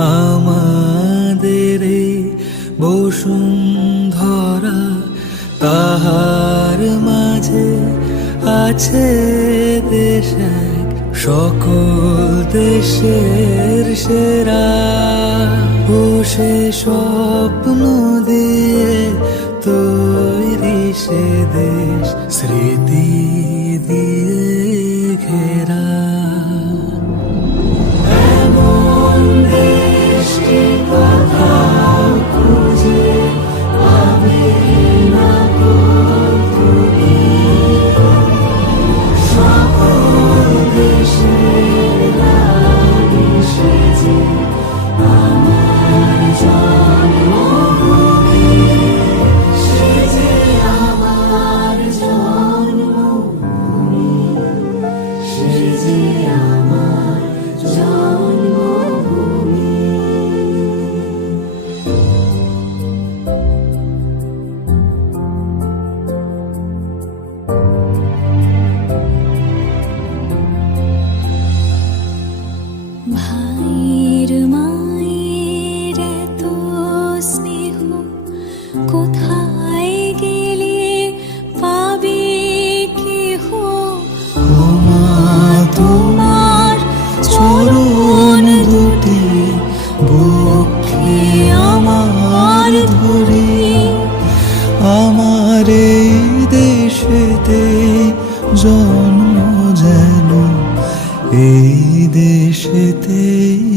আমাদের বসুন্ধরা তাহার মাঝে আছে দেশ সকল দেশের সেরা। বসে স্বপ্ন you. জন্ম যেন এই দেশতেই